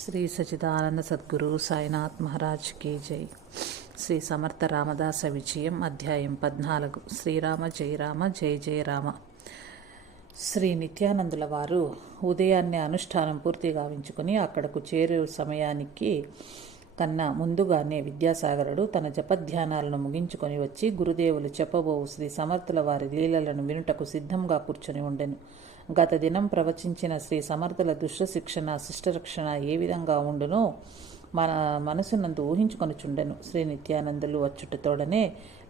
Shri Sachidananda Sadhguru Sainath Maharaj key జై. శ్రీ సమర్థ రామదాస విజయం అధ్యాయం 14. శ్రీరామ జయ రామ జయ జయ రామ. శ్రీ నిత్యానందుల వారు ఉదయాన్నే అనుష్ఠానం పూర్తి గావించుకుని అక్కడకు చేరే సమయానికి కన్నా ముందుగానే విద్యాసాగరుడు తన జపధ్యానాలను ముగించుకొని వచ్చి గురుదేవులు చెప్పబోవు శ్రీ సమర్థుల వారి లీలలను వినుటకు సిద్ధంగా కూర్చొని ఉండెను. గత దినం ప్రవచించిన శ్రీ సమర్థుల దుష్టశిక్షణ శిష్టరక్షణ ఏ విధంగా ఉండునో మన మనసునందు ఊహించుకొనుచుండెను. శ్రీ నిత్యానందులు వచ్చుటతోడనే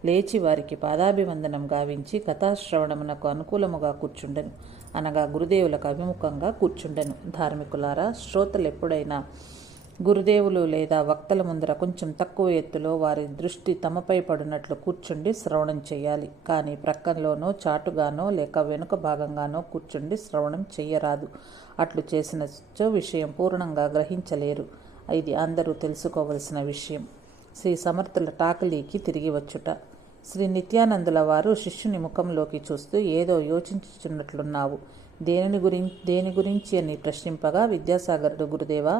లేచి వారికి పాదాభివందనం గావించి కథాశ్రవణమునకు అనుకూలముగా కూర్చుండెను. అనగా గురుదేవులకు అభిముఖంగా కూర్చుండెను. ధార్మికులారా, శ్రోతలు ఎప్పుడైనా గురుదేవులు లేదా వక్తల ముందర కొంచెం తక్కువ ఎత్తులో వారి దృష్టి తమపై పడినట్లు కూర్చుండి శ్రవణం చేయాలి. కానీ ప్రక్కలోనో చాటుగానో లేక వెనుక భాగంగానో కూర్చుండి శ్రవణం చెయ్యరాదు. అట్లు చేసిన విషయం పూర్ణంగా గ్రహించలేరు. ఇది అందరూ తెలుసుకోవలసిన విషయం. శ్రీ సమర్థుల టాకలీకి తిరిగి వచ్చుట. శ్రీ నిత్యానందుల వారు శిష్యుని ముఖంలోకి చూస్తూ ఏదో యోచించుచున్నట్లున్నావు, దేని గురించి అని ప్రశ్నింపగా, విద్యాసాగరుడు, గురుదేవా,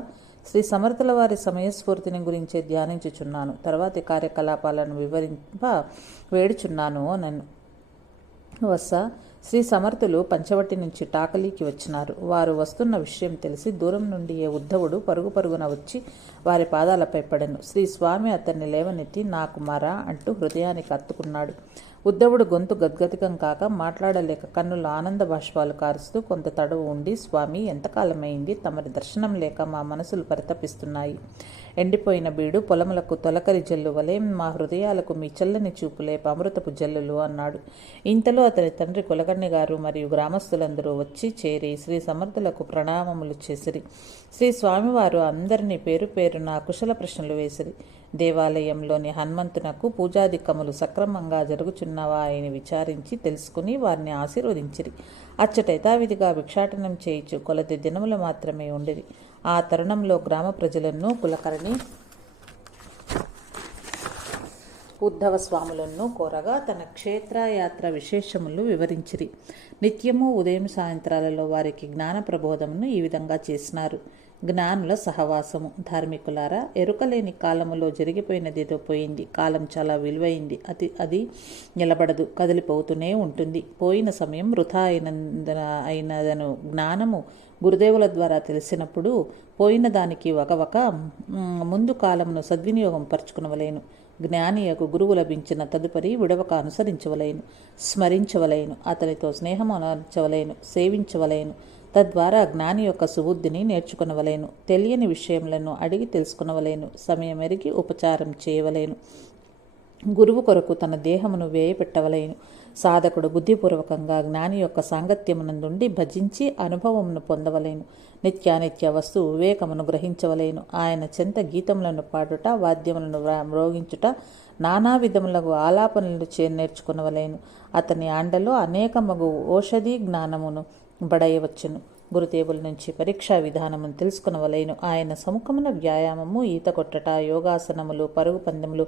శ్రీ సమర్థుల వారి సమయస్ఫూర్తిని గురించే ధ్యానించుచున్నాను. తర్వాతి కార్యకలాపాలను వివరింప వేడుచున్నాను నన్ను. వత్స, శ్రీ సమర్థులు పంచవటి నుంచి టాకలీకి వచ్చినారు. వారు వస్తున్న విషయం తెలిసి దూరం నుండి ఉద్ధవుడు పరుగున వచ్చి వారి పాదాలపై పడెను. శ్రీ స్వామి అతన్ని లేవనెత్తి, నాకు మరా అంటూ హృదయానికి హత్తుకున్నాడు. ఉద్ధవుడు గొంతు గద్గదికం కాక మాట్లాడలేక కన్నుల ఆనంద బాష్పాలు కారుస్తూ కొంత తడవు ఉండి, స్వామి, ఎంతకాలమైంది తమరి దర్శనం లేక మా మనసులు పరితపిస్తున్నాయి. ఎండిపోయిన బీడు పొలములకు తొలకరి జల్లు వలె మా హృదయాలకు మీ చల్లని చూపులేప అమృతపు జల్లులు అన్నాడు. ఇంతలో అతని తండ్రి కులకర్ణి గారు మరియు గ్రామస్తులందరూ వచ్చి చేరి శ్రీ సమర్థులకు ప్రణామములు చేసిరి. శ్రీ స్వామివారు అందరినీ పేరు పేరున కుశల ప్రశ్నలు వేసిరి. దేవాలయంలోని హనుమంతునకు పూజాధికములు సక్రమంగా జరుగుచున్నవా అని విచారించి తెలుసుకుని వారిని ఆశీర్వదించిరి. అచ్చట యథావిధిగా భిక్షాటనం చేయించు కొలది దినములు మాత్రమే ఉండిరి. ఆ తరుణంలో గ్రామ ప్రజలను కులకర్ణి ఉద్ధవ స్వాములను కోరగా తన క్షేత్రయాత్ర విశేషములు వివరించిరి. నిత్యము ఉదయం సాయంత్రాలలో వారికి జ్ఞాన ప్రబోధమును ఈ విధంగా చేసినారు. జ్ఞానుల సహవాసము. ధార్మికులారా, ఎరుకలేని కాలములో జరిగిపోయినదేదో పోయింది. కాలం చాలా విలువైంది. అది నిలబడదు, కదిలిపోతూనే ఉంటుంది. పోయిన సమయం వృథా అయినదను జ్ఞానము గురుదేవుల ద్వారా తెలిసినప్పుడు పోయిన దానికి ఒక ముందు కాలమును సద్వినియోగం పరుచుకునవలేను. జ్ఞానియకు గురువు లభించిన తదుపరి విడవక అనుసరించవలేను, స్మరించవలేను, అతనితో స్నేహం అనర్చవలేను, సేవించవలేను. తద్వారా జ్ఞాని యొక్క సుబుద్ధిని నేర్చుకునవలేను. తెలియని విషయములను అడిగి తెలుసుకునవలేను. సమయం ఎరిగి ఉపచారం చేయవలేను. గురువు కొరకు తన దేహమును వేయపెట్టవలేను. సాధకుడు బుద్ధిపూర్వకంగా జ్ఞాని యొక్క సాంగత్యమునందుండి భజించి అనుభవమును పొందవలేను. నిత్యానిత్య వస్తు వివేకమును గ్రహించవలేను. ఆయన చెంత గీతములను పాడుట, వాద్యములను మ్రోగించుట, నానా విధములకు ఆలాపనలు నేర్చుకునవలేను. అతని ఆండలో అనేకమగు ఔషధి జ్ఞానమును బడయవచ్చును. గురుదేవుల నుంచి పరీక్షా విధానమును తెలుసుకునవలేను. ఆయన సముఖమున వ్యాయామము, ఈత కొట్టట, యోగాసనములు, పరుగు పందెములు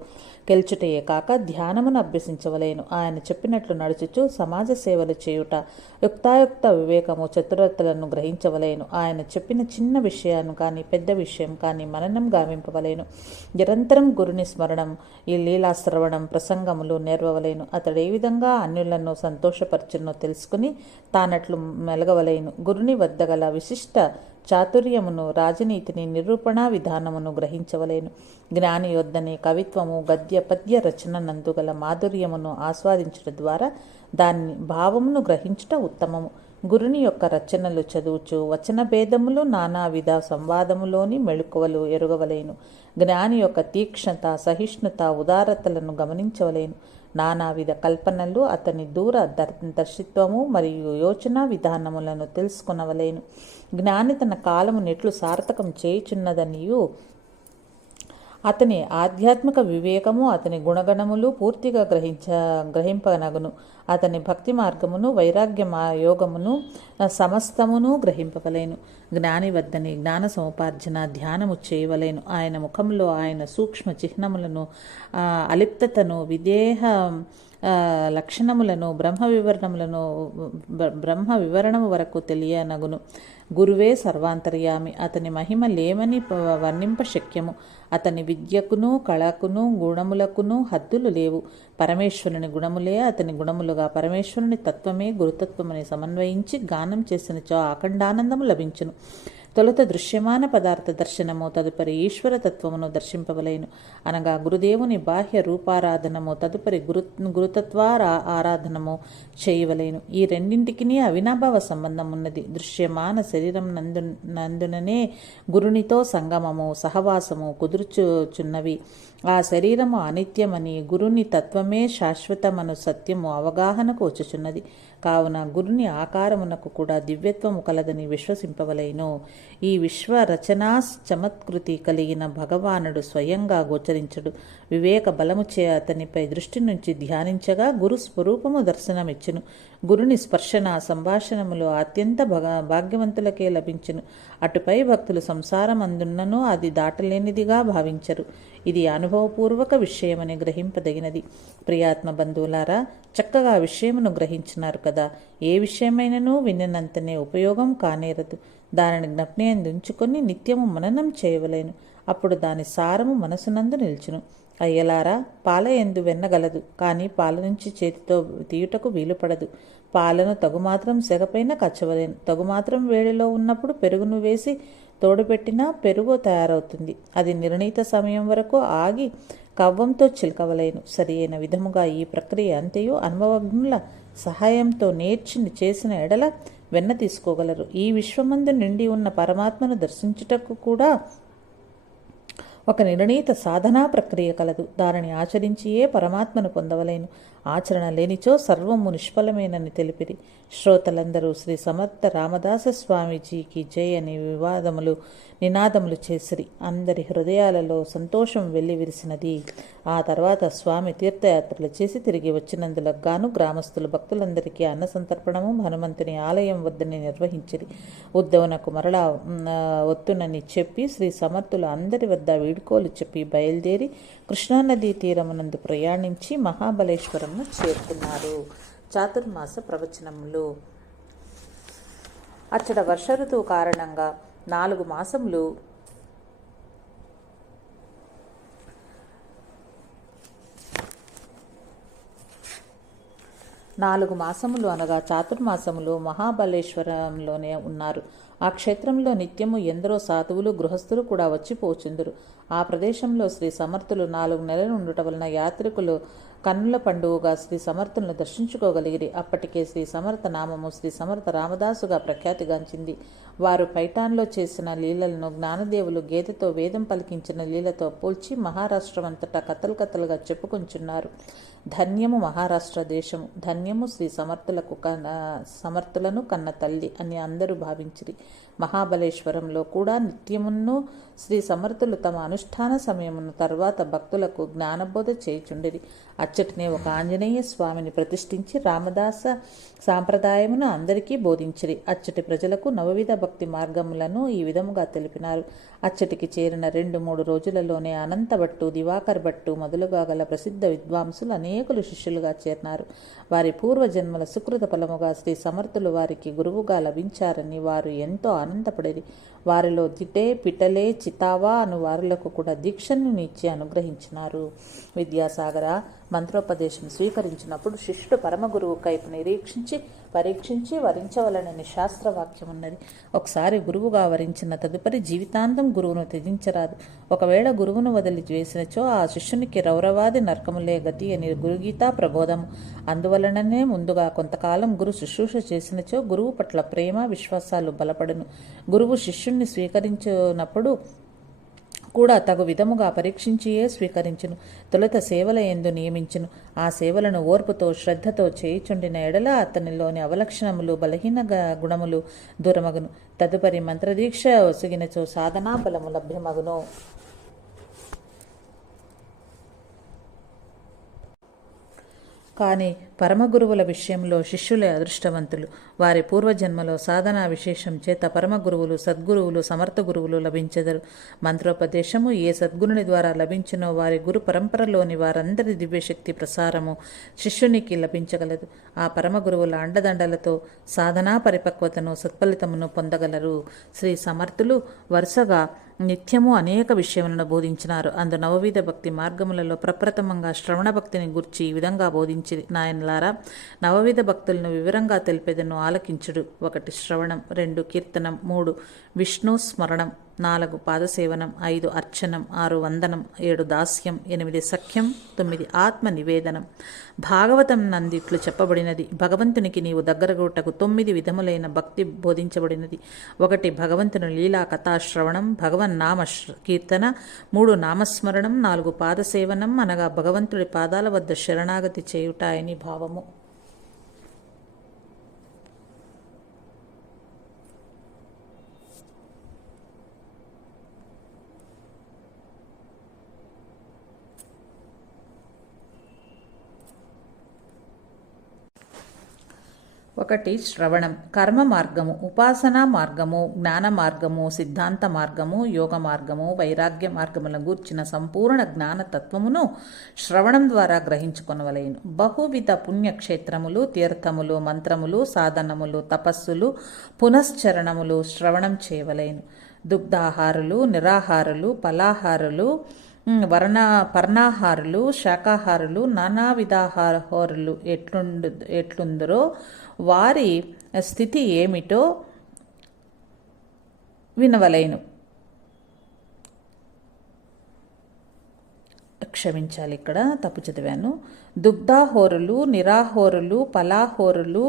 గెలుచుటయే కాక ధ్యానమును అభ్యసించవలేను. ఆయన చెప్పినట్లు నడుచుచు సమాజ సేవలు చేయుట, యుక్తాయుక్త వివేకము, చతురతలను గ్రహించవలేను. ఆయన చెప్పిన చిన్న విషయాన్ని కానీ పెద్ద విషయం కానీ మననం గావింపవలేను. నిరంతరం గురుని స్మరణం, ఈ లీలాశ్రవణం, ప్రసంగములు నేర్వవలేను. అతడు ఏ విధంగా అన్యులను సంతోషపరచునో తెలుసుకుని తానట్లు మెలగవలేను. గురుని వద్ద గల విశిష్ట చాతుర్యమును, రాజనీతిని, నిరూపణా విధానమును గ్రహించవలేను. జ్ఞాని యొద్దనే కవిత్వము, గద్య పద్య రచన నందుగల మాధుర్యమును ఆస్వాదించుట ద్వారా దాని భావమును గ్రహించుట ఉత్తమము. గురుని యొక్క రచనలు చదువుచు వచన భేదములు, నానావిధ సంవాదములోని మెళుకువలు ఎరుగవలేను. జ్ఞాని యొక్క తీక్ష్ణత, సహిష్ణుత, ఉదారతలను గమనించవలేను. నానావిధ కల్పనలు, అతని దూర దర్శిత్వము మరియు యోచనా విధానములను తెలుసుకునవలేను. జ్ఞాని తన కాలము నెట్లు సార్థకం చేయుచున్నదనియు అతని ఆధ్యాత్మిక వివేకము, అతని గుణగణములు పూర్తిగా గ్రహింపనగును. అతని భక్తి మార్గమును, వైరాగ్య యోగమును సమస్తమును గ్రహింపవలేను. జ్ఞాని వద్దని జ్ఞాన సముపార్జన, ధ్యానము చేయవలేను. ఆయన ముఖంలో ఆయన సూక్ష్మ చిహ్నములను, అలిప్తతను, విదేహ లక్షణములను బ్రహ్మ వివరణము వరకు తెలియనగును. గురువే సర్వాంతర్యామి. అతని మహిమ లేమని వర్ణింప శక్యము. అతని విద్యకును కళకును గుణములకును హద్దులు లేవు. పరమేశ్వరుని గుణములే అతని గుణములుగా పరమేశ్వరుని తత్వమే గురుతత్వమని సమన్వయించి గానం చేసినచో అఖండానందము లభించును. తొలుత దృశ్యమాన పదార్థ దర్శనము, తదుపరి ఈశ్వర తత్వమును దర్శింపవలేను. అనగా గురుదేవుని బాహ్య రూపారాధనము, తదుపరి గురుతత్వారా ఆరాధనము చేయవలేను. ఈ రెండింటికి అవినాభావ సంబంధం ఉన్నది. దృశ్యమాన శరీరం నందుననే గురునితో సంగమము సహవాసము కుదుర్చుచున్నవి. ఆ శరీరము అనిత్యమని, గురుని తత్వమే శాశ్వతమను సత్యము అవగాహనకు వచ్చుచున్నది. కావున గురుని ఆకారమునకు కూడా దివ్యత్వము కలదని విశ్వసింపవలేను. ఈ విశ్వ రచనా చమత్కృతి కలిగిన భగవానుడు స్వయంగా గోచరించడు. వివేక బలముచే అతనిపై దృష్టి నుంచి ధ్యానించగా గురు స్వరూపము దర్శనమిచ్చును. గురుని స్పర్శన సంభాషణములు అత్యంత భాగ్యవంతులకే లభించును. అటుపై భక్తులు సంసారమందున్నను అది దాటలేనిదిగా భావించరు. ఇది అనుభవపూర్వక విషయమని గ్రహింపదగినది. ప్రియాత్మ బంధువులారా, చక్కగా విషయమును గ్రహించినారు కదా. ఏ విషయమైనను వినినంతనే ఉపయోగం కానేరదు. దానిని జ్ఞప్తియందుంచుకొని నిత్యము మననం చేయవలేను. అప్పుడు దాని సారము మనసునందు నిల్చును. అయ్యలారా, పాల ఎందు వెన్నగలదు, కానీ పాల నుంచి చేతితో తీయుటకు వీలుపడదు. పాలను తగుమాత్రం సెగపైన కచ్చవలేను. తగుమాత్రం వేడిలో ఉన్నప్పుడు పెరుగును వేసి తోడుపెట్టినా పెరుగు తయారవుతుంది. అది నిర్ణీత సమయం వరకు ఆగి కవ్వంతో చిలకవలేను. సరి అయిన విధముగా ఈ ప్రక్రియ అంతయు అనుభవజ్ఞుల సహాయంతో నేర్చి చేసిన ఎడల వెన్న తీసుకోగలరు. ఈ విశ్వమందు నిండి ఉన్న పరమాత్మను దర్శించుటకు కూడా ఒక నిర్ణీత సాధనా ప్రక్రియ కలదు. దానిని ఆచరించియే పరమాత్మను పొందవలేను. ఆచరణ లేనిచో సర్వము నిష్ఫలమేనని తెలిపిరి. శ్రోతలందరూ శ్రీ సమర్థ రామదాస స్వామీజీకి జై అని నినాదములు చేసిరి. అందరి హృదయాలలో సంతోషం వెల్లివిరిసినది. ఆ తర్వాత స్వామి తీర్థయాత్రలు చేసి తిరిగి వచ్చినందులకు గాను గ్రామస్తులు భక్తులందరికీ అన్న సంతర్పణము హనుమంతుని ఆలయం వద్దని నిర్వహించిరి. ఉద్ధవునకు మరలా ఒత్తునని చెప్పి శ్రీ సమర్థులు అందరి వద్ద వీడుకోలు చెప్పి బయలుదేరి కృష్ణానదీ తీరమునందు ప్రయాణించి మహాబలేశ్వరంను చేరుకున్నారు. చాతుర్మాస ప్రవచనములు. అచ్చట వర్ష ఋతువు కారణంగా 4 మాసములు అనగా చాతుర్మాసములు మహాబలేశ్వరంలోనే ఉన్నారు. ఆ క్షేత్రంలో నిత్యము ఎందరో సాధువులు గృహస్థులు కూడా వచ్చిపోచుందురు. ఆ ప్రదేశంలో శ్రీ సమర్థులు 4 నెలలు ఉండుట వలన యాత్రికులు కన్నుల పండుగగా శ్రీ సమర్థులను దర్శించుకోగలిగిరి. అప్పటికే శ్రీ సమర్థ నామము శ్రీ సమర్థ రామదాసుగా ప్రఖ్యాతిగాంచింది. వారు పైఠాన్లో చేసిన లీలలను జ్ఞానదేవులు గేదెతో వేదం పలికించిన లీలతో పోల్చి మహారాష్ట్రమంతటా కథలుగా చెప్పుకుంటున్నారు. ధన్యము మహారాష్ట్ర దేశము, ధన్యము శ్రీ సమర్థులను కన్న తల్లి అని అందరూ భావించిరి. మహాబలేశ్వరంలో కూడా నిత్యమును శ్రీ సమర్థులు తమ అనుష్ఠాన సమయమును తర్వాత భక్తులకు జ్ఞానబోధ చేయుచుండిరి. అచ్చటినే ఒక ఆంజనేయ స్వామిని ప్రతిష్ఠించి రామదాస సాంప్రదాయమును అందరికీ బోధించిరి. అచ్చటి ప్రజలకు నవవిధ భక్తి మార్గములను ఈ విధముగా తెలిపినారు. అచ్చటికి చేరిన 2-3 రోజులలోనే అనంతభట్టు, దివాకర్ భట్టు మొదలుగా గల ప్రసిద్ధ విద్వాంసులు అనేకులు శిష్యులుగా చేరినారు. వారి పూర్వజన్మల సుకృత ఫలముగా శ్రీ సమర్థులు వారికి గురువుగా లభించారని వారు ఎంతో ఆనందపడేది. వారిలో దిటే, పిటలే, చితావా అను వారులకు కూడా దీక్షను ఇచ్చి అనుగ్రహించినారు. విద్యాసాగర మంత్రోపదేశం స్వీకరించినప్పుడు శిష్యుడు పరమగురువు కైపు పరీక్షించి వరించవలనని శాస్త్రవాక్యం ఉన్నది. ఒకసారి గురువుగా వరించిన తదుపరి జీవితాంతం గురువును త్యజించరాదు. ఒకవేళ గురువును వదిలి వేసినచో ఆ శిష్యునికి రౌరవాది నరకములే గతి అని గురుగీతా ప్రబోధము. అందువలననే ముందుగా కొంతకాలం గురు శుశ్రూష చేసినచో గురువు పట్ల ప్రేమ విశ్వాసాలు బలపడును. గురువు శిష్యుణ్ణి స్వీకరించినప్పుడు కూడా తగు విధముగా పరీక్షించియే స్వీకరించును. తొలుత సేవల యందు నియమించును. ఆ సేవలను ఓర్పుతో శ్రద్ధతో చేయుచుండిన ఎడల అతనిలోని అవలక్షణములు బలహీన గుణములు దూరమగును. తదుపరి మంత్రదీక్ష ఒసిగినచో సాధనా బలము లభ్యమగును. కానీ పరమగురువుల విషయంలో శిష్యులే అదృష్టవంతులు. వారి పూర్వజన్మలో సాధనా విశేషం చేత పరమగురువులు, సద్గురువులు, సమర్థ గురువులు లభించెదరు. మంత్రోపదేశము ఏ సద్గురుని ద్వారా లభించినో వారి గురు పరంపరలోని వారందరి దివ్యశక్తి ప్రసారము శిష్యునికి లభించగలదు. ఆ పరమగురువుల అండదండలతో సాధనా పరిపక్వతను, సత్ఫలితమును పొందగలరు. శ్రీ సమర్థులు వరుసగా నిత్యము అనేక విషయములను బోధించినారు. అందు నవవిధ భక్తి మార్గములలో ప్రప్రథమంగా శ్రవణ భక్తిని గుర్చి ఈ విధంగా బోధించి, నాయనలారా, నవవిధ భక్తులను వివరంగా తెలిపేదను ఆలకించుడు. 1 శ్రవణం, 2 కీర్తనం, 3 విష్ణు స్మరణం, 4 పాదసేవనం, 5 అర్చనం, 6 వందనం, 7 దాస్యం, 8 సఖ్యం, 9 ఆత్మ నివేదనం. భాగవతం నందిట్లు చెప్పబడినది. భగవంతునికి నీవు దగ్గరగొట్టకు 9 విధములైన భక్తి బోధించబడినది. 1 భగవంతుని లీలా కథాశ్రవణం, భగవన్నామ కీర్తన, 3 నామస్మరణం, 4 పాదసేవనం అనగా భగవంతుడి పాదాల వద్ద శరణాగతి చేయుట అని భావము. ఒకటి శ్రవణం. కర్మ మార్గము, ఉపాసనా మార్గము, జ్ఞాన మార్గము, సిద్ధాంత మార్గము, యోగ మార్గము, వైరాగ్య మార్గములను గూర్చిన సంపూర్ణ జ్ఞానతత్వమును శ్రవణం ద్వారా గ్రహించుకొనవలెను. బహువిధ పుణ్యక్షేత్రములు, తీర్థములు, మంత్రములు, సాధనములు, తపస్సులు, పునశ్చరణములు శ్రవణం చేయవలెను. దుగ్ధాహారులు, నిరాహారులు, ఫలాహారులు, పర్ణాహారులు, శాకాహారులు, నానావిధాహారులు ఎట్లుందరో వారి స్థితి ఏమిటో వినవలెను. క్షమించాలి, ఇక్కడ తప్పు చదివాను. దుగ్ధాహోరులు, నిరాహోరులు, ఫలాహోరులు,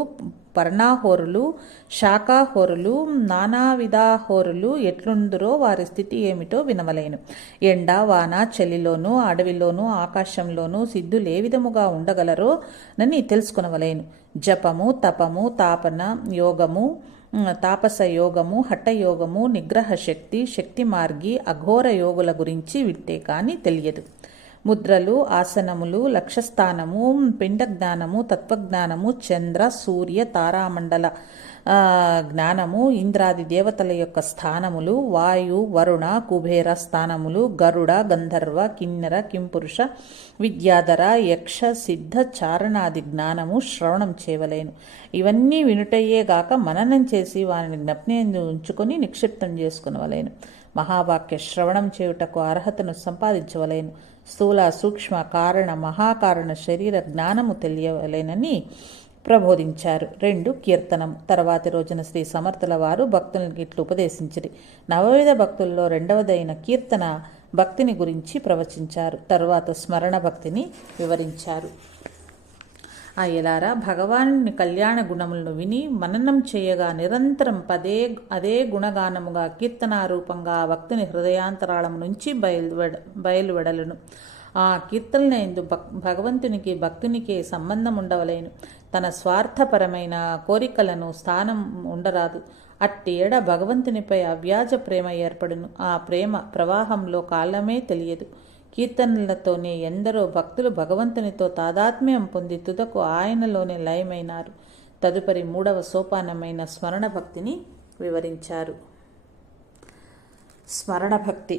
పర్ణాహోరులు, శాకాహోరులు, నానావిధాహోరులు ఎట్లుందురో వారి స్థితి ఏమిటో వినవలేను. ఎండ, వాన, చలిలోనూ, అడవిలోనూ, ఆకాశంలోనూ సిద్ధులు ఏ విధముగా ఉండగలరో నని తెలుసుకొనవలేను. జపము, తపము, తాపన యోగము, తాపస యోగము, హఠయోగము, నిగ్రహ శక్తి, శక్తి మార్గి, అఘోర యోగుల గురించి వింటే కానీ తెలియదు. ముద్రలు, ఆసనములు, లక్ష్యస్థానము, పిండ జ్ఞానము, తత్వజ్ఞానము, చంద్ర, సూర్య, తారామండల జ్ఞానము, ఇంద్రాది దేవతల యొక్క స్థానములు, వాయు, వరుణ, కుబేర స్థానములు, గరుడ, గంధర్వ, కిన్నెర, కింపురుష, విద్యాధర, యక్ష, సిద్ధ, చారణాది జ్ఞానము శ్రవణం చేయవలేను. ఇవన్నీ వినుటయ్యేగాక మననం చేసి వారిని జ్ఞప్నేందు ఉంచుకొని నిక్షిప్తం చేసుకునవలేను. మహావాక్య శ్రవణం చేయుటకు అర్హతను సంపాదించవలేను. స్థూల, సూక్ష్మ, కారణ, మహాకారణ శరీర జ్ఞానము తెలియవలేనని ప్రబోధించారు. 2 కీర్తనం. తర్వాతి రోజున శ్రీ సమర్థుల వారు భక్తులకు ఇట్లు ఉపదేశించిరి. నవవిధ భక్తుల్లో 2వదైన కీర్తన భక్తిని గురించి ప్రవచించారు. తరువాత స్మరణ భక్తిని వివరించారు. అయ్యలారా, భగవానుని కళ్యాణ గుణములను విని మననం చేయగా నిరంతరం అదే గుణగానముగా కీర్తనారూపంగా ఆ భక్తుని హృదయాంతరాళం నుంచి బయలువెడలను. ఆ కీర్తనలందు భగవంతునికి భక్తునికే సంబంధం ఉండవలేను. తన స్వార్థపరమైన కోరికలను స్థానం ఉండరాదు. అట్టి ఎడ భగవంతునిపై అవ్యాజ ప్రేమ ఏర్పడును. ఆ ప్రేమ ప్రవాహంలో కాలమే తెలియదు. కీర్తనలతోనే ఎందరో భక్తులు భగవంతునితో తాదాత్మ్యం పొంది తుదకు ఆయనలోనే లయమైనారు. తదుపరి 3వ సోపానమైన స్మరణ భక్తిని వివరించారు. స్మరణ భక్తి.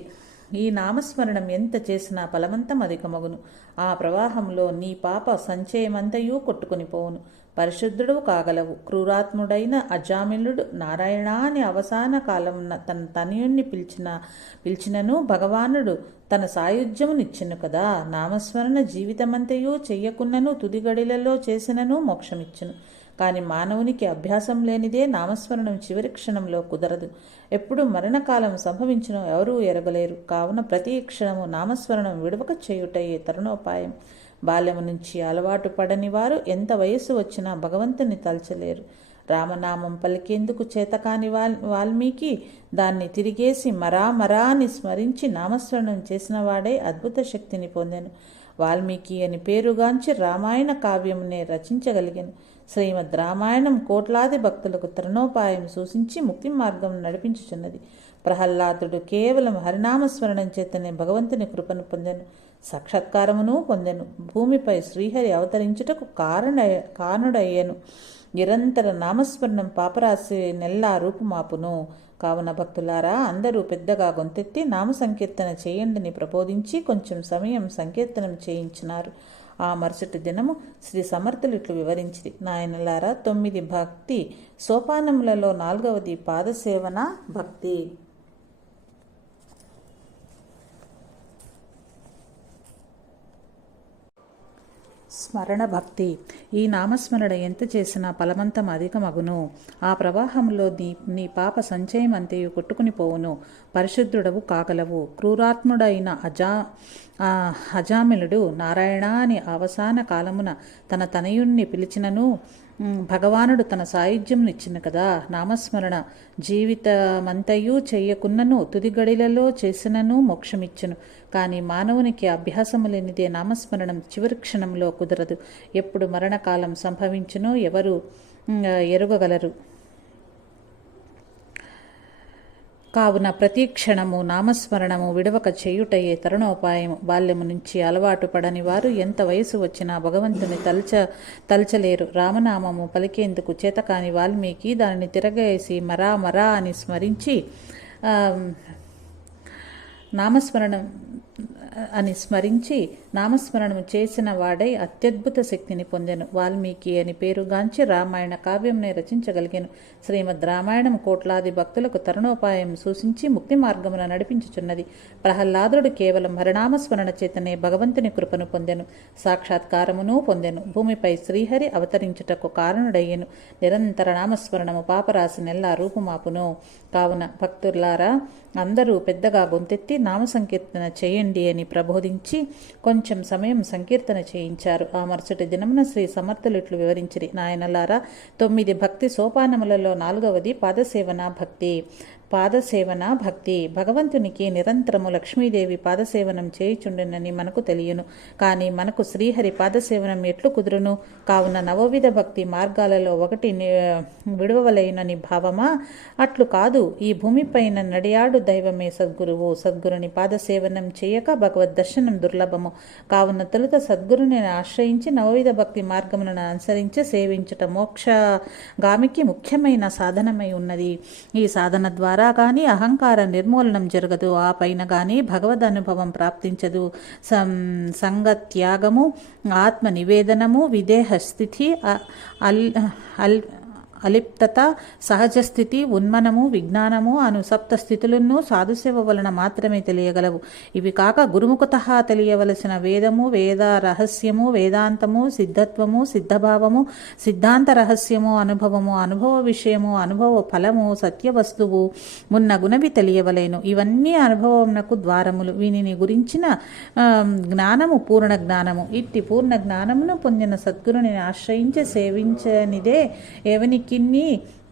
ఈ నామస్మరణం ఎంత చేసినా ఫలమంతం అధికమగును. ఆ ప్రవాహంలో నీ పాప సంచయమంతయూ కొట్టుకుని పోవును. పరిశుద్ధుడు కాగలవు. క్రూరాత్ముడైన అజామిలుడు నారాయణ అని అవసాన కాలమున తన తనయుణ్ణి పిలిచినను భగవానుడు తన సాయుధ్యమునిచ్చెను కదా. నామస్మరణ జీవితమంతయూ చెయ్యకున్నను తుదిగడిలలో చేసినను మోక్షమిచ్చును. కానీ మానవునికి అభ్యాసం లేనిదే నామస్మరణం చివరి క్షణంలో కుదరదు. ఎప్పుడు మరణకాలం సంభవించినో ఎవరూ ఎరగలేరు. కావున ప్రతి క్షణము నామస్మరణం విడవక చేయుటయే తరుణోపాయం. బాల్యము నుంచి అలవాటు పడని వారు ఎంత వయస్సు వచ్చినా భగవంతుని తలచలేరు. రామనామం పలికేందుకు చేతకాని వాల్మీకి దాన్ని తిరిగేసి మరా అని స్మరించి నామస్మరణం చేసిన వాడే అద్భుత శక్తిని పొందెను. వాల్మీకి అని పేరుగాంచి రామాయణ కావ్యమునే రచించగలిగాను. శ్రీమద్ రామాయణం కోట్లాది భక్తులకు తరుణోపాయం సూచించి ముక్తి మార్గం నడిపించుచున్నది. ప్రహ్లాదుడు కేవలం హరినామస్మరణం చేతనే భగవంతుని కృపను పొందెను, సాక్షాత్కారమును పొందెను. భూమిపై శ్రీహరి అవతరించుటకు కారణుడయ్యను. నిరంతర నామస్మరణం పాపరాశి నెల్లా రూపుమాపును. కావున భక్తులారా, అందరూ పెద్దగా గొంతెత్తి నామ సంకీర్తన చేయండిని ప్రబోధించి కొంచెం సమయం సంకీర్తనం చేయించినారు. ఆ మరుసటి దినము శ్రీ సమర్థులు ఇట్లు వివరించింది: నాయనలారా, 9 భక్తి సోపానములలో 4వది పాదసేవన భక్తి. స్మరణ భక్తి. ఈ నామస్మరణ ఎంత చేసినా ఫలమంతం అధికమగును. ఆ ప్రవాహంలో నీ పాప సంచయం అంతయు కొట్టుకుని పోవును. పరిశుద్ధుడవు కాగలవు. క్రూరాత్ముడైన అజామిలుడు నారాయణ అని అవసాన కాలమున తన తనయుణ్ణి పిలిచినను భగవానుడు తన సాయుధ్యంనిచ్చిన కదా. నామస్మరణ జీవితమంతయు చెయ్యకున్నను తుది గడిలలో చేసినను మోక్షమిచ్చును. కానీ మానవునికి అభ్యాసము లేనిదే నామస్మరణం చివరి క్షణంలో కుదరదు. ఎప్పుడు మరణకాలం సంభవించునో ఎవరు ఎరుగగలరు. కావున ప్రతి క్షణము నామస్మరణము విడవక చేయుటయే తరుణోపాయము. బాల్యము నుంచి అలవాటు పడని వారు ఎంత వయసు వచ్చినా భగవంతుని తలచలేరు. రామనామము పలికేందుకు చేతకాని వాల్మీకి దానిని తిరగేసి మరా మరా అని స్మరించి నామస్మరణము చేసిన వాడై అత్యద్భుత శక్తిని పొందెను. వాల్మీకి అని పేరుగాంచి రామాయణ కావ్యంని రచించగలిగాను. శ్రీమద్ రామాయణం కోట్లాది భక్తులకు తరుణోపాయం సూచించి ముక్తి మార్గమున నడిపించుచున్నది. ప్రహ్లాదుడు కేవలం హరినామస్మరణ చేతనే భగవంతుని కృపను పొందెను, సాక్షాత్కారమును పొందెను. భూమిపై శ్రీహరి అవతరించుటకు కారణుడయ్యెను. నిరంతర నామస్మరణము పాపరాశి నెల్లా రూపుమాపును. కావున భక్తులారా, అందరూ పెద్దగా గొంతెత్తి నామ సంకీర్తన చేయండి అని ప్రబోధించి కొంచెం సమయం సంకీర్తన చేయించారు. ఆ మరుసటి దినమున శ్రీ సమర్థులు ఇట్లు వివరించిరి: నాయనలారా, 9 భక్తి సోపానములలో 4వది పాదసేవన భక్తి. పాదసేవన భక్తి. భగవంతునికి నిరంతరము లక్ష్మీదేవి పాదసేవనం చేయుచుండెనని మనకు తెలియను. కానీ మనకు శ్రీహరి పాదసేవనం ఎట్లు కుదురును? కావున నవవిధ భక్తి మార్గాలలో ఒకటి విడవలేనని భావమా? అట్లు కాదు. ఈ భూమిపైన నడియాడు దైవమే సద్గురువు. సద్గురుని పాదసేవనం చేయక భగవద్ దర్శనం దుర్లభము. కావున తొలుత సద్గురుని ఆశ్రయించి నవవిధ భక్తి మార్గములను అనుసరించి సేవించుట మోక్షగామికి ముఖ్యమైన సాధనమై ఉన్నది. ఈ సాధన ద్వారా కానీ అహంకార నిర్మూలనం జరగదు. ఆ పైన కానీ భగవద్ అనుభవం ప్రాప్తించదు. సంగత్యాగము, ఆత్మ నివేదనము, విదేహ స్థితి, అలిప్తత, సహజస్థితి, ఉన్మనము, విజ్ఞానము అను సప్త స్థితులను సాధుసేవ వలన మాత్రమే తెలియగలవు. ఇవి కాక గురుముఖతః తెలియవలసిన వేదము, వేద రహస్యము, వేదాంతము, సిద్ధత్వము, సిద్ధభావము, సిద్ధాంత రహస్యము, అనుభవము, అనుభవ విషయము, అనుభవ ఫలము, సత్యవస్తువు మున్నగునవి తెలియవలేను. ఇవన్నీ అనుభవమునకు ద్వారములు. వీనిని గురించిన జ్ఞానము పూర్ణ జ్ఞానము. ఇట్టి పూర్ణ జ్ఞానమును పొందిన సద్గురుని ఆశ్రయించి సేవించనిదే ఎవనికి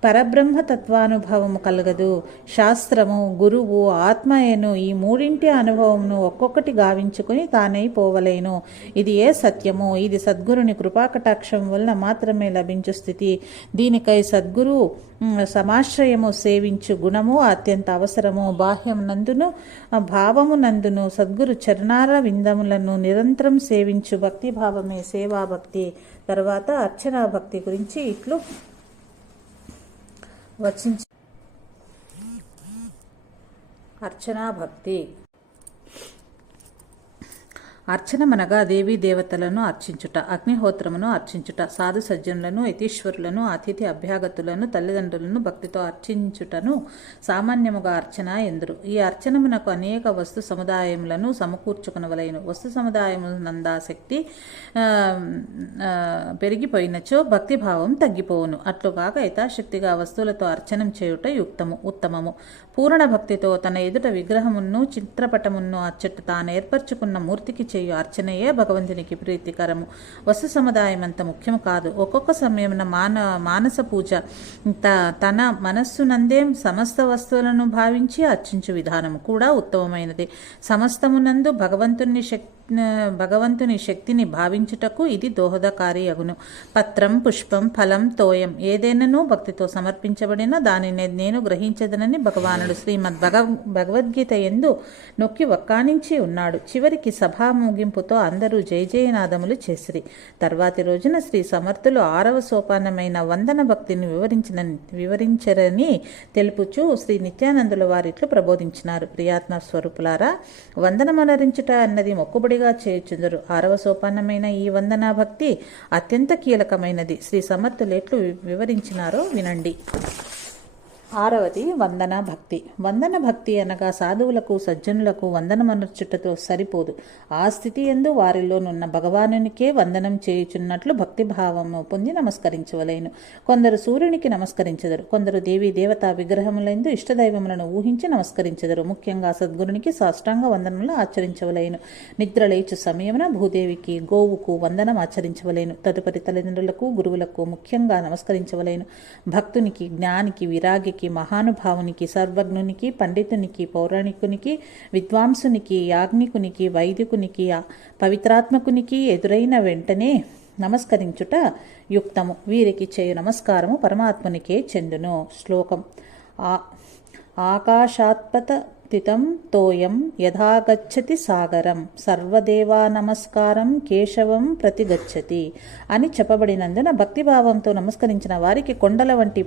పరబ్రహ్మతత్వానుభవము కలగదు. శాస్త్రము, గురువు, ఆత్మయను ఈ మూడింటి అనుభవమును ఒక్కొక్కటి గావించుకుని తానై పోవలేను. ఇది ఏ సత్యము. ఇది సద్గురుని కృపాకటాక్షం వలన మాత్రమే లభించు స్థితి. దీనికై సద్గురు సమాశ్రయము సేవించు గుణము అత్యంత అవసరము. బాహ్యం నందును భావము నందును సద్గురు చరణార విందములను నిరంతరం సేవించు భక్తిభావమే సేవాభక్తి. తర్వాత అర్చనా భక్తి గురించి ఇట్లు వచించి అర్చనా భక్తి. అర్చనమనగా దేవీ దేవతలను అర్చించుట, అగ్నిహోత్రమును అర్చించుట, సాధు సజ్జనులను, యతీశ్వరులను, అతిథి అభ్యాగతులను, తల్లిదండ్రులను భక్తితో అర్చించుటను సామాన్యముగా అర్చన ఎందురు. ఈ అర్చనమునకు అనేక వస్తు సముదాయములను సమకూర్చుకునవలెను. వస్తు సముదాయము నందాసక్తి పెరిగిపోయినచో భక్తిభావం తగ్గిపోవును. అట్లుగాక యథాశక్తిగా వస్తువులతో అర్చనం చేయుట ఉత్తమము. పూర్ణ భక్తితో తన ఎదుట విగ్రహమును, చిత్రపటమును అచ్చట తాను ఏర్పరచుకున్న మూర్తికి చేయు అర్చనయే భగవంతునికి ప్రీతికరము. వస్తు సముదాయం అంత ముఖ్యము కాదు. ఒక్కొక్క సమయమున మానస పూజ తన మనస్సునందే సమస్త వస్తువులను భావించి అర్చించు విధానము కూడా ఉత్తమమైనది. సమస్తమునందు భగవంతుని భగవంతుని శక్తిని భావించుటకు ఇది దోహదకారి అగును. పత్రం, పుష్పం, ఫలం, తోయం ఏదైనానూ భక్తితో సమర్పించబడిన దానిని నేను గ్రహించదనని భగవానుడు భగవద్గీత యందు నొక్కి వక్కానించి ఉన్నాడు. చివరికి సభా ముగింపుతో అందరూ జయ జయనాదములు చేసిరి. తర్వాతి రోజున శ్రీ సమర్థులు 6వ సోపానమైన వందన భక్తిని వివరించరని తెలుపుచూ శ్రీ నిత్యానందుల వారిట్లు ప్రబోధించినారు. ప్రియాత్మ స్వరూపులారా, వందనమనరించుట అన్నది మొక్కుబడిగా చేయుచుందరు. 6వ సోపానమైన ఈ వందనా భక్తి అత్యంత కీలకమైనది. శ్రీ సమర్థులు ఎట్లు వివరించినారో వినండి. 6వది వందన భక్తి. వందన భక్తి అనగా సాధువులకు సజ్జనులకు వందనమనర్చుటతో సరిపోదు. ఆ స్థితి యందు వారిలోనున్న భగవానునికే వందనం చేయుచున్నట్లు భక్తిభావము పొంది నమస్కరించవలేను. కొందరు సూర్యునికి నమస్కరించెదరు, కొందరు దేవీ దేవతా విగ్రహములందు ఇష్టదైవములను ఊహించి నమస్కరించెదరు. ముఖ్యంగా సద్గురునికి సాష్టాంగ వందనములు ఆచరించవలేను. నిద్ర లేచు సమయమున భూదేవికి, గోవుకు వందనం ఆచరించవలేను. తదుపరి తల్లిదండ్రులకు, గురువులకు ముఖ్యంగా నమస్కరించవలేను. భక్తునికి, జ్ఞానికి, విరాగికి, మహానుభావునికి, సర్వజ్ఞునికి, పండితునికి, పౌరాణికునికి, విద్వాంసునికి, యాజ్ఞికునికి, వైదికునికి, పవిత్రాత్మకునికి ఎదురైన వెంటనే నమస్కరించుట యుక్తము. వీరికి చేయు నమస్కారము పరమాత్మునికే చెందును. శ్లోకం. ఆకాశాత్పతితం తోయం యథాగచ్చతి సాగరం సర్వదేవా నమస్కారం కేశవం ప్రతిగచ్చతి అని చెప్పబడినందున భక్తిభావంతో నమస్కరించిన వారికి కొండల వంటి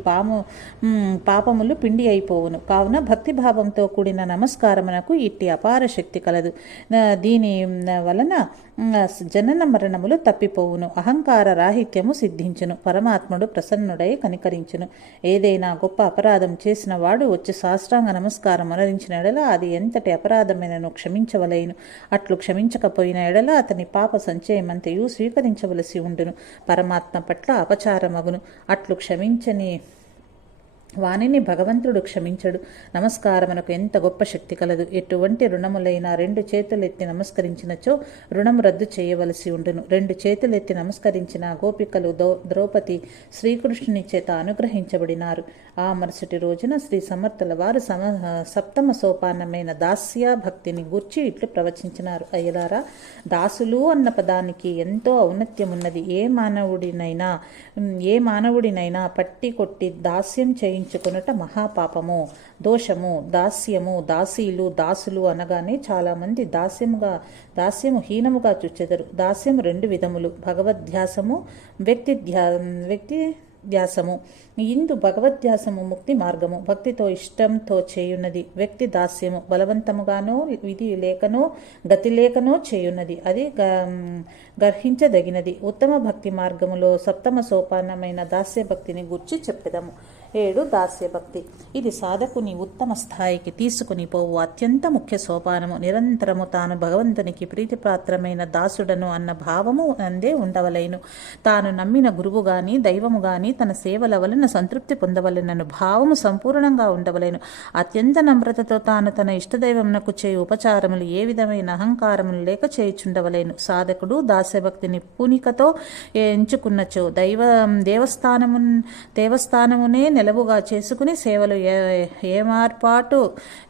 పాపములు పిండి అయిపోవును. కావున భక్తిభావంతో కూడిన నమస్కారమునకు ఇట్టి అపార శక్తి కలదు. దీని వలన జనన మరణములు తప్పిపోవును. అహంకార రాహిత్యము సిద్ధించును. పరమాత్ముడు ప్రసన్నుడై కనికరించును. ఏదైనా గొప్ప అపరాధం చేసిన వాడు వచ్చి సాష్టాంగ నమస్కారం అనరించిన ఎడల అది ఎంతటి అపరాధమైనను క్షమించవలేను. అట్లు క్షమించకపోయిన ఎడల అతని పాప సంచయమంతయు స్వీకరించవలసి ఉండును. పరమాత్మ పట్ల అపచారమగును. అట్లు క్షమించని వానిని భగవంతుడు క్షమించడు. నమస్కారమునకు ఎంత గొప్ప శక్తి కలదు. ఎటువంటి రుణములైనా 2 చేతులెత్తి నమస్కరించినచో రుణము రద్దు చేయవలసి ఉండును. 2 చేతులెత్తి నమస్కరించిన గోపికలు ద్రౌపది శ్రీకృష్ణుని చేత అనుగ్రహించబడినారు. ఆ మరుసటి రోజున శ్రీ సమర్థుల వారు సప్తమ సోపానమైన దాస్య భక్తిని గూర్చి ఇట్లు ప్రవచించినారు. అయ్యలారా, దాసులు అన్న పదానికి ఎంతో ఔన్నత్యమున్నది. ఏ మానవుడినైనా పట్టి కొట్టి దాస్యం చేయించుకొనుట మహాపాపము, దోషము. దాస్యము, దాసీలు, దాసులు అనగానే చాలామంది దాస్యము హీనముగా చూచెదరు. దాస్యము 2 విధములు: భగవద్ధ్యాసము, వ్యక్తి ధ్యాసము. ఇందు భగవద్ధ్యాసము ముక్తి మార్గము. భక్తితో ఇష్టంతో చేయున్నది. వ్యక్తి దాస్యము బలవంతముగానో, విధి లేకనో, గతి లేకనో చేయున్నది. అది గర్హించదగినది. ఉత్తమ భక్తి మార్గములో సప్తమ సోపానమైన దాస్య భక్తిని గూర్చి చెప్పెదము. 7 దాస్యభక్తి. ఇది సాధకుని ఉత్తమ స్థాయికి తీసుకుని పోవు అత్యంత ముఖ్య సోపానము. నిరంతరము తాను భగవంతునికి ప్రీతిపాత్రమైన దాసుడను అన్న భావము అందే ఉండవలేను. తాను నమ్మిన గురువు గాని, దైవము గాని తన సేవల వలన సంతృప్తి పొందవలెనను భావము సంపూర్ణంగా ఉండవలేను. అత్యంత నమ్రతతో తాను తన ఇష్టదైవమునకు చేయు ఉపచారములు ఏ విధమైన అహంకారములు లేక చేయుచుండవలేను. సాధకుడు దాస్యభక్తిని పూనికతో ఎంచుకున్నచో దేవస్థానమునే నెలవుగా చేసుకుని సేవలు ఏమార్పాటు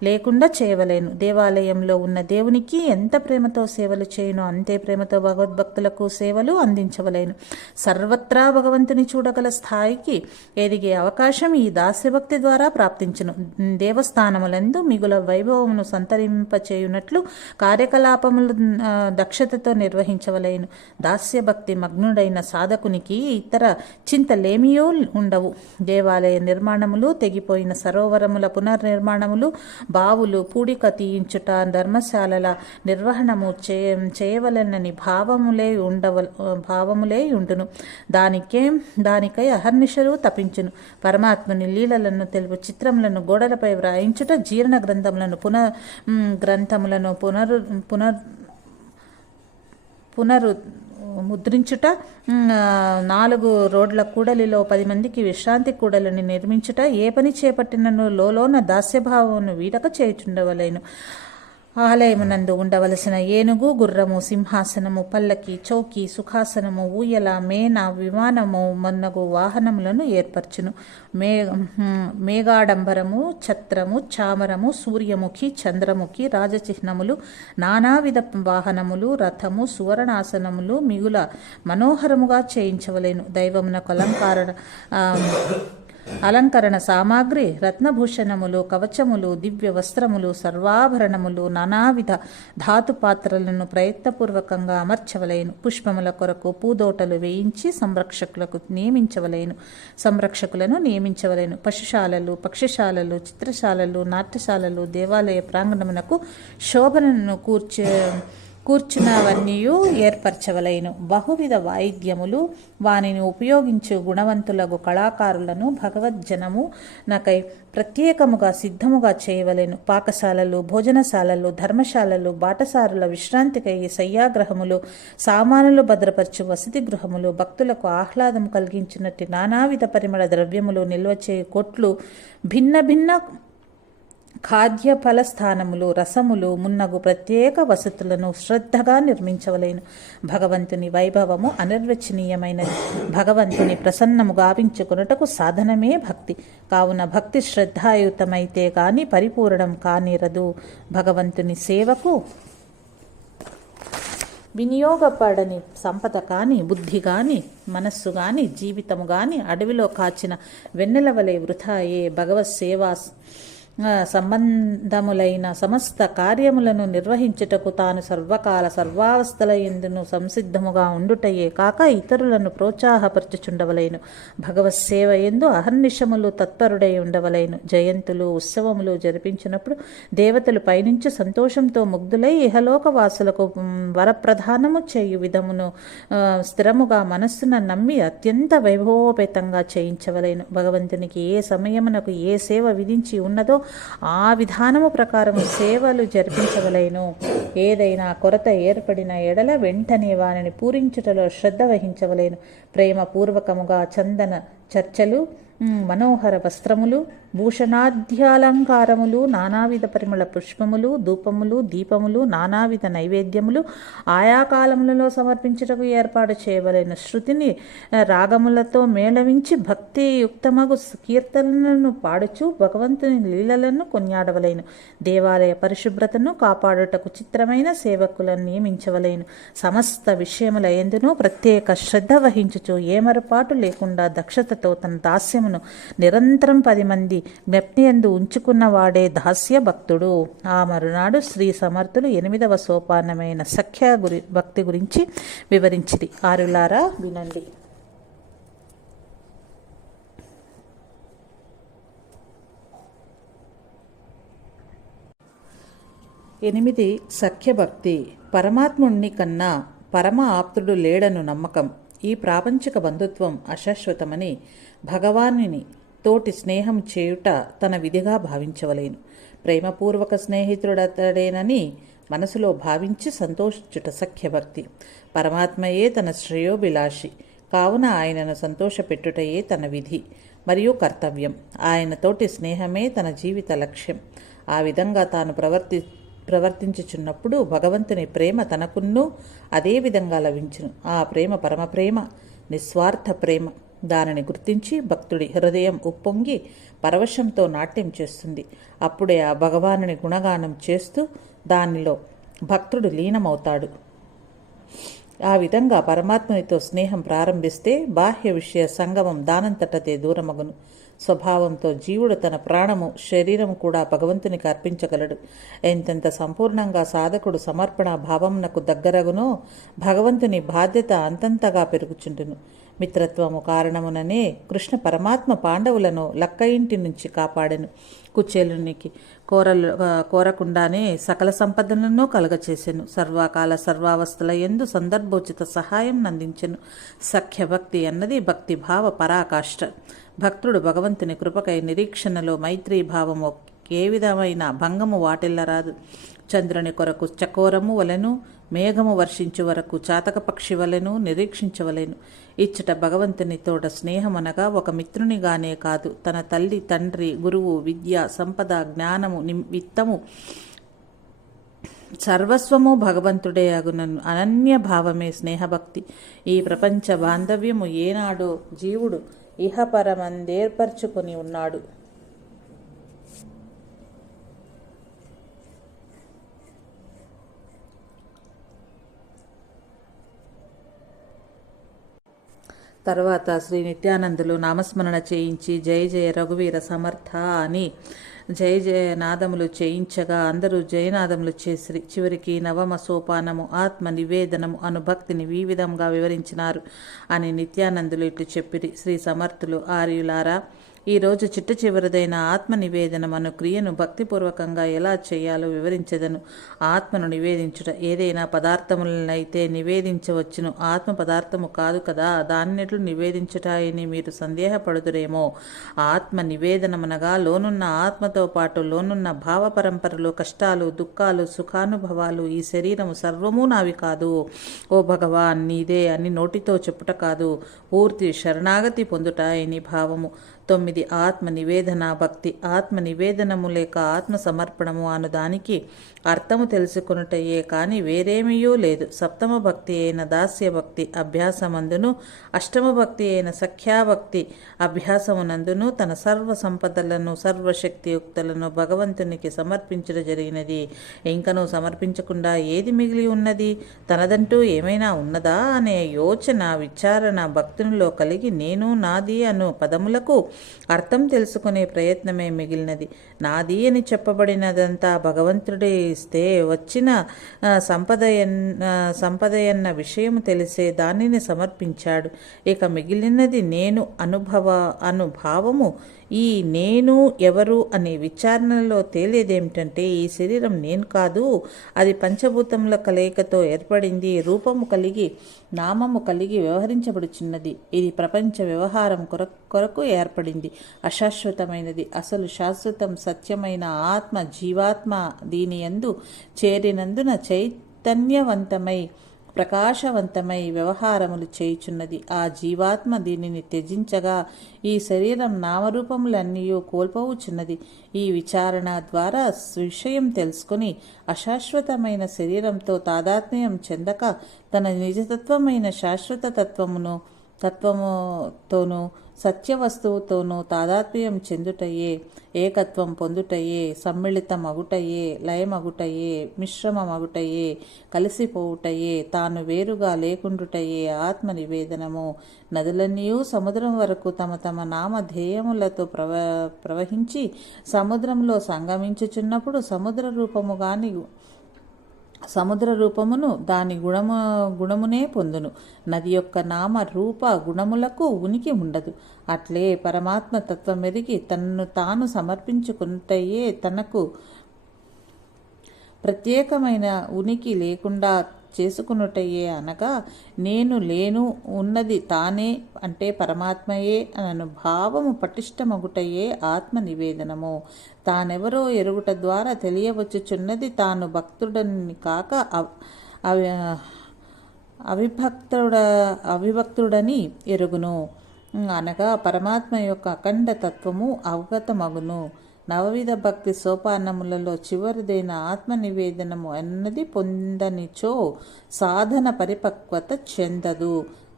లేకుండా చేయవలేను. దేవాలయంలో ఉన్న దేవునికి ఎంత ప్రేమతో సేవలు చేయునో అంతే ప్రేమతో భగవద్భక్తులకు సేవలు అందించవలేను. సర్వత్రా భగవంతుని చూడగల స్థాయికి ఎదిగే అవకాశం ఈ దాస్యభక్తి ద్వారా ప్రాప్తించును. దేవస్థానములందు మిగుల వైభవమును సంతరింపచేయునట్లు కార్యకలాపములు దక్షతతో నిర్వహించవలేను. దాస్యభక్తి మగ్నుడైన సాధకునికి ఇతర చింతలేమియో ఉండవు. దేవాలయ నిర్మాణములు, తెగిపోయిన సరోవరముల పునర్నిర్మాణములు, బావులు పూడిక తీయించుట, ధర్మశాలల నిర్వహణము చేయవలెనని భావములే ఉండును. దానికై అహర్నిశలు తపించును. పరమాత్మని లీలలను తెలుపు చిత్రములను గోడలపై వ్రాయించుట, జీర్ణ గ్రంథములను ముద్రించుట, 4 రోడ్ల కూడలిలో 10 మందికి విశ్రాంతి కూడలిని నిర్మించుట, ఏ పని చేపట్టినను లోన దాస్యభావమును వీడక చేయుచుండవలేను. ఆలయమునందు ఉండవలసిన ఏనుగు, గుర్రము, సింహాసనము, పల్లకి, చౌకి, సుఖాసనము, ఊయల, మేన, విమానము మొన్నగు వాహనములను ఏర్పరచును. మేఘాడంబరము, ఛత్రము, చామరము, సూర్యముఖి, చంద్రముఖి, రాజచిహ్నములు, నానావిధ వాహనములు, రథము, సువర్ణాసనములు మిగుల మనోహరముగా చేయించవలేను. దైవమునకు అలంకరణ సామాగ్రి, రత్నభూషణములు, కవచములు, దివ్య వస్త్రములు, సర్వాభరణములు, నానావిధ ధాతుపాత్రలను ప్రయత్నపూర్వకంగా అమర్చవలేను. పుష్పముల కొరకు పూదోటలు వేయించి సంరక్షకులను నియమించవలేను. పశుశాలలు, పక్షిశాలలు, చిత్రశాలలు, నాట్యశాలలు, దేవాలయ ప్రాంగణమునకు శోభనను కూర్చున్నవన్నీ ఏర్పరచవలైను. బహువిధ వాయిద్యములు, వానిని ఉపయోగించు గుణవంతులకు కళాకారులను భగవద్జనము నాకై ప్రత్యేకముగా సిద్ధముగా చేయవలెను. పాకశాలలు, భోజనశాలలు, ధర్మశాలలు, బాటసారుల విశ్రాంతికై శయ్యాగ్రహములు, సామానులు భద్రపరచు వసతి గృహములు, భక్తులకు ఆహ్లాదం కలిగించినట్టు నానావిధ పరిమళ ద్రవ్యములు నిల్వచేయు కొట్లు, భిన్న భిన్న ఖాద్య ఫలస్థానములు, రసములు మున్నగు ప్రత్యేక వసతులను శ్రద్ధగా నిర్మించవలేను. భగవంతుని వైభవము అనిర్వచనీయమైనది. భగవంతుని ప్రసన్నము గావించుకొనుటకు సాధనమే భక్తి. కావున భక్తి శ్రద్ధాయుతమైతే కాని పరిపూర్ణం కానిరదు. భగవంతుని సేవకు వినియోగపడని సంపద కాని, బుద్ధి గాని, మనస్సు గాని, జీవితము గాని అడవిలో కాచిన వెన్నెల వలె వృథాయే. భగవత్ సేవా సంబంధములైన సమస్త కార్యములను నిర్వహించుటకు తాను సర్వకాల సర్వావస్థల యందును సంసిద్ధముగా ఉండుటయే కాక ఇతరులను ప్రోత్సాహపరచుచుండవలైను. భగవత్ సేవ యందు అహర్నిశములు తత్పరుడై ఉండవలైను. జయంతులు, ఉత్సవములు జరిపించినప్పుడు దేవతలు పైనుంచి సంతోషంతో ముగ్ధులై ఇహలోక వాసులకు వరప్రధానము చేయు విధమును స్థిరముగా మనస్సున నమ్మి అత్యంత వైభవోపేతంగా చేయించవలైను. భగవంతునికి ఏ సమయమునకు ఏ సేవ విధించి ఉన్నదో ఆ విధానము ప్రకారం సేవలు జరిపించవలైను. ఏదైనా కొరత ఏర్పడిన ఎడల వెంటనే వారిని పూరించుటలో శ్రద్ధ వహించవలేను. ప్రేమపూర్వకముగా చందన చర్చలు, మనోహర వస్త్రములు, భూషణాద్యాలంకారములు, నానావిధ పరిమళ పుష్పములు, ధూపములు, దీపములు, నానావిధ నైవేద్యములు ఆయా కాలములలో సమర్పించుటకు ఏర్పాటు చేయవలెను. శృతిని రాగములతో మేళవించి భక్తియుక్తమగు కీర్తనలను పాడుచు భగవంతుని లీలలను కొనియాడవలేను. దేవాలయ పరిశుభ్రతను కాపాడుటకు చిత్రమైన సేవకులను నియమించవలేను. సమస్త విషయముల యందును ప్రత్యేక శ్రద్ధ వహించుచు ఏమరపాటు లేకుండా దక్షతతో తన దాస్యమును నిరంతరం 10 మంది జ్ఞప్తియందు ఉంచుకున్నవాడే దాస్య భక్తుడు. ఆ మరునాడు శ్రీ సమర్థులు 8వ సోపానమైన సఖ్య భక్తి గురించి వివరించిరి. ఆరులారా వినండి. 8 సఖ్యభక్తి. పరమాత్ముణ్ణి కన్నా పరమ ఆప్తుడు లేడను నమ్మకం. ఈ ప్రాపంచిక బంధుత్వం అశాశ్వతమని భగవానుని తోటి స్నేహం చేయుట తన విధిగా భావించవలేను. ప్రేమపూర్వక స్నేహితుడతడేనని మనసులో భావించి సంతోషించుట సఖ్యభక్తి. పరమాత్మయే తన శ్రేయోభిలాషి కావున ఆయనను సంతోషపెట్టుటయే తన విధి మరియు కర్తవ్యం. ఆయనతోటి స్నేహమే తన జీవిత లక్ష్యం. ఆ విధంగా తాను ప్రవర్తించుచున్నప్పుడు భగవంతుని ప్రేమ తనకున్నూ అదే విధంగా లభించును. ఆ ప్రేమ పరమప్రేమ, నిస్వార్థ ప్రేమ. దానిని గుర్తించి భక్తుడి హృదయం ఉప్పొంగి పరవశంతో నాట్యం చేస్తుంది. అప్పుడే ఆ భగవానుని గుణగానం చేస్తూ దానిలో భక్తుడు లీనమవుతాడు. ఆ విధంగా పరమాత్మునితో స్నేహం ప్రారంభిస్తే బాహ్య విషయ సంగమం దానంతటదే దూరమగును. స్వభావంతో జీవుడు తన ప్రాణము, శరీరము కూడా భగవంతునికి అర్పించగలడు. ఎంతెంత సంపూర్ణంగా సాధకుడు సమర్పణ భావమునకు దగ్గరగునో భగవంతుని బాధ్యత అంతంతగా పెరుగుచుండును. మిత్రత్వము కారణముననే కృష్ణ పరమాత్మ పాండవులను లక్క ఇంటి నుంచి కాపాడెను. కుచేలునికి కోరకుండానే సకల సంపదలను కలగచేసెను. సర్వకాల సర్వావస్థల యందు సందర్భోచిత సహాయం అందించెను. సఖ్యభక్తి అన్నది భక్తిభావ పరాకాష్ఠ. భక్తుడు భగవంతుని కృపకై నిరీక్షణలో మైత్రీభావము ఏ విధమైన భంగము వాటిల్లరాదు. చంద్రుని కొరకు చకోరము వలెను, మేఘము వర్షించు వరకు చాతక పక్షి వలెను నిరీక్షించవలెను. ఇచ్చట భగవంతుని తోడ స్నేహమనగా ఒక మిత్రునిగానే కాదు, తన తల్లి, తండ్రి, గురువు, విద్య, సంపద, జ్ఞానము, విత్తము సర్వస్వము భగవంతుడే అగునను అనన్య భావమే స్నేహభక్తి. ఈ ప్రపంచ బాంధవ్యము ఏనాడో జీవుడు ఇహపరమందేర్పరచుకొని ఉన్నాడు. తర్వాత శ్రీ నిత్యానందులు నామస్మరణ చేయించి జయ జయ రఘువీర సమర్థ అని జయ జయ నాదములు చేయించగా అందరూ జయనాదములు చేసిరి. చివరికి నవమ సోపానము ఆత్మ నివేదనము అను భక్తిని ఈ విధంగా వివరించినారు అని నిత్యానందులు ఇట్లు చెప్పిరి. శ్రీ సమర్థులు ఆర్యులారా, ఈరోజు చిట్ట చివరిదైన ఆత్మ నివేదనమను క్రియను భక్తిపూర్వకంగా ఎలా చేయాలో వివరించదను. ఆత్మను నివేదించుట ఏదైనా పదార్థములనైతే నివేదించవచ్చును, ఆత్మ పదార్థము కాదు కదా, దాన్నెట్లు నివేదించుట అని మీరు సందేహపడుదురేమో. ఆత్మ నివేదనమనగా లోనున్న ఆత్మతో పాటు లోనున్న భావ పరంపరలు, కష్టాలు, దుఃఖాలు, సుఖానుభవాలు, ఈ శరీరము సర్వము నావి కాదు, ఓ భగవాన్ నీదే అని నోటితో చెప్పుట కాదు, పూర్తి శరణాగతి పొందుట అని భావము. 9 ఆత్మ నివేదన భక్తి. ఆత్మ నివేదనము లేక ఆత్మ సమర్పణము అను దానికి అర్థము తెలుసుకొనుటయే కాని వేరేమీయూ లేదు. సప్తమ భక్తి అయిన దాస్య భక్తి అభ్యాసమందును, అష్టమ భక్తి అయిన సఖ్యాభక్తి అభ్యాసమునందును తన సర్వ సంపదలను సర్వశక్తియుక్తులను భగవంతునికి సమర్పించడం జరిగినది. ఇంకనూ సమర్పించకుండా ఏది మిగిలి ఉన్నది? తనదంటూ ఏమైనా ఉన్నదా అనే యోచన విచారణ భక్తునిలో కలిగి నేను నాది అను పదములకు అర్థం తెలుసుకునే ప్రయత్నమే మిగిలినది. నాది అని చెప్పబడినదంతా భగవంతుడే ఇస్తే వచ్చిన సంపదయన్న విషయం తెలిసే దానిని సమర్పించాడు. ఇక మిగిలినది నేను అనుభావము. ఈ నేను ఎవరు అనే విచారణలో తేలేదేమిటంటే, ఈ శరీరం నేను కాదు, అది పంచభూతముల కలయికతో ఏర్పడింది, రూపము కలిగి నామము కలిగి వ్యవహరించబడుచున్నది. ఇది ప్రపంచ వ్యవహారం కొరకు ఏర్పడింది, అశాశ్వతమైనది. అసలు శాశ్వతం సత్యమైన ఆత్మ జీవాత్మ దీని యందు చేరినందున చైతన్యవంతమై ప్రకాశవంతమై వ్యవహారములు చేయుచున్నది. ఆ జీవాత్మ దీనిని త్యజించగా ఈ శరీరం నామరూపములన్నీ కోల్పోవుచున్నది. ఈ విచారణ ద్వారా విషయం తెలుసుకుని అశాశ్వతమైన శరీరంతో తాదాత్మ్యం చెందక తన నిజతత్వమైన శాశ్వత తత్వముతోనూ సత్యవస్తువుతోనూ తాదాత్మ్యం చెందుటయే, ఏకత్వం పొందుటయే, సమ్మిళితమగుటయే, లయమగుటయే, మిశ్రమమగుటయే, కలిసిపోవుటయే, తాను వేరుగా లేకుండుటయే ఆత్మ నివేదనము. నదులన్నీ సముద్రం వరకు తమ తమ నామధేయములతో ప్రవహించి సముద్రంలో సంగమించుచున్నప్పుడు సముద్ర రూపమును దాని గుణమునే పొందును. నది యొక్క నామ రూప గుణములకు ఉనికి ఉండదు. అట్లే పరమాత్మ తత్వమెరిగి తనను తాను సమర్పించుకున్నట్టయే తనకు ప్రత్యేకమైన ఉనికి లేకుండా చేసుకున్నట్టయే అనగా నేను లేను, ఉన్నది తానే అంటే పరమాత్మయే అనను భావము పటిష్టమగుటయే ఆత్మ నివేదనము. తానెవరో ఎరుగుట ద్వారా తెలియవచ్చుచున్నది తాను భక్తుడని కాక అవిభక్తుడని ఎరుగును అనగా పరమాత్మ యొక్క అఖండ తత్వము అవగతమగును. నవవిధ భక్తి సోపానములలో చివరిదైన ఆత్మ నివేదనము అన్నది పొందనిచో సాధన పరిపక్వత చెందదు,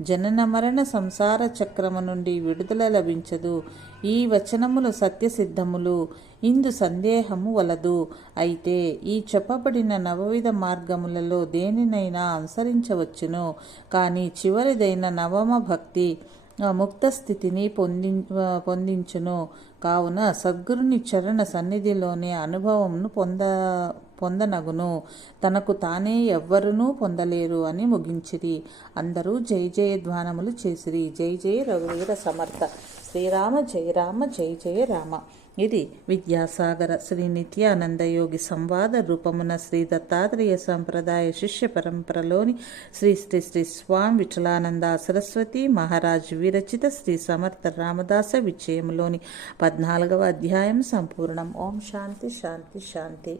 జనన మరణ సంసార చక్రము నుండి విడుదల లభించదు. ఈ వచనములు సత్యసిద్ధములు, ఇందు సందేహము వలదు. అయితే ఈ చెప్పబడిన నవవిధ మార్గములలో దేనినైనా అనుసరించవచ్చును, కానీ చివరిదైన నవమ భక్తి ముక్త స్థితిని పొందించును. కావున సద్గురుని చరణ సన్నిధిలోనే అనుభవమును పొందనగును. తనకు తానే ఎవ్వరునూ పొందలేరు అని ముగించిరి. అందరూ జై జయ ధ్వానములు చేసిరి. జై జయ రఘువీర సమర్థ. శ్రీరామ జయ రామ జయ జయ రామ. ఇది విద్యాసాగర శ్రీ నిత్యానందయోగి సంవాద రూపమున శ్రీ దత్తాత్రేయ సంప్రదాయ శిష్య పరంపరలోని శ్రీ శ్రీ శ్రీ స్వామి విఠలానంద సరస్వతి మహారాజ్ విరచిత శ్రీ సమర్థ రామదాస విజయములోని 14వ అధ్యాయం సంపూర్ణం. ఓం శాంతి శాంతి శాంతి.